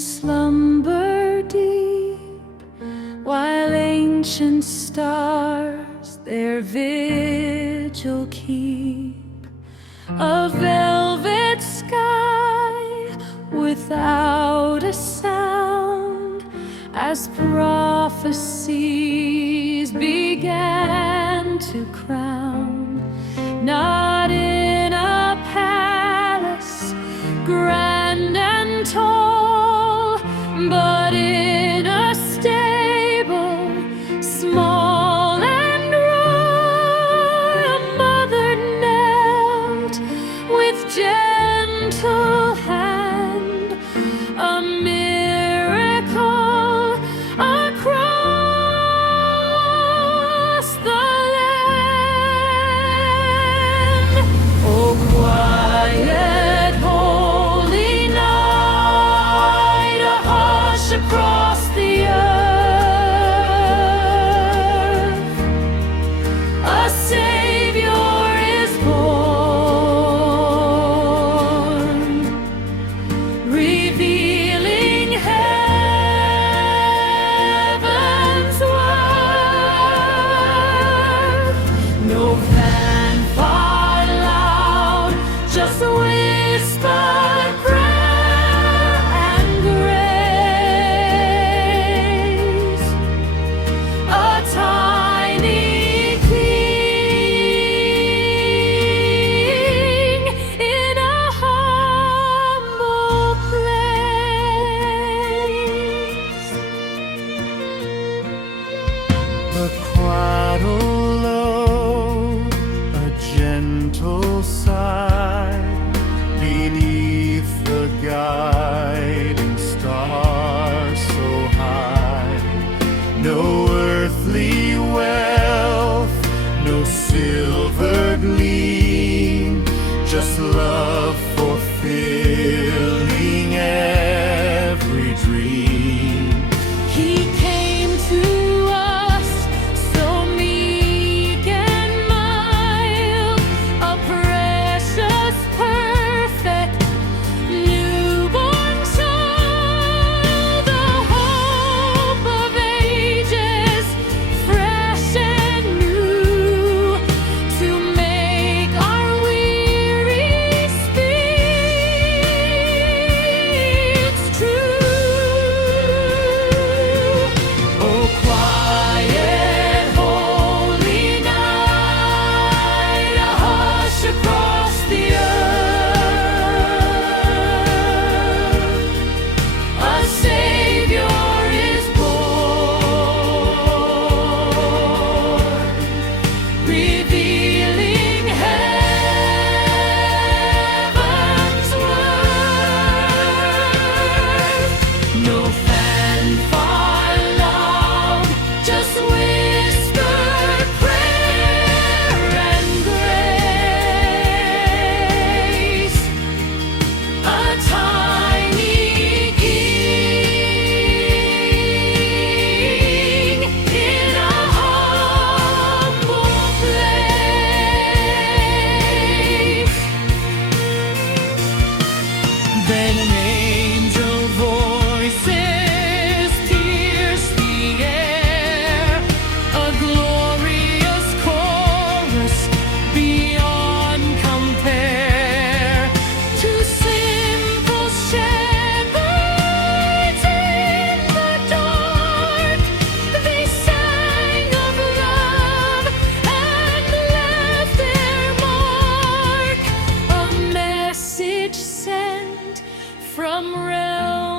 slumber deep, while ancient stars their vigil keep. A velvet sky without a sound, as prophecies began to crown. Not in a palace grand and tall, but in a stable small and raw. A mother knelt with gentle hand, a miracle across the land. Oh, quiet, holy night, a hush across the earth. A Savior is born, revealing heaven's worth. No fanfare loud, just a whispered prayer and grace. A tiny king in a humble place. The cradle low, a gentle sigh beneath the guiding star so high. No earthly wealth, no silver gleam, just love fulfilling every dream. He came to us so meek and mild, a precious, perfect newborn child, the hope of ages, fresh and new, to make our weary spirits true. Oh, quiet, holy night, a hush across the earth. A Savior is born, revealing heaven's worth. No fanfare loud, just whispered prayer and grace. A tiny king in a humble place. Then an angel voices pierced the air, A glorious chorus beyond compare. To simple shepherds in the dark, they sang of love and left their mark. A message sent from realms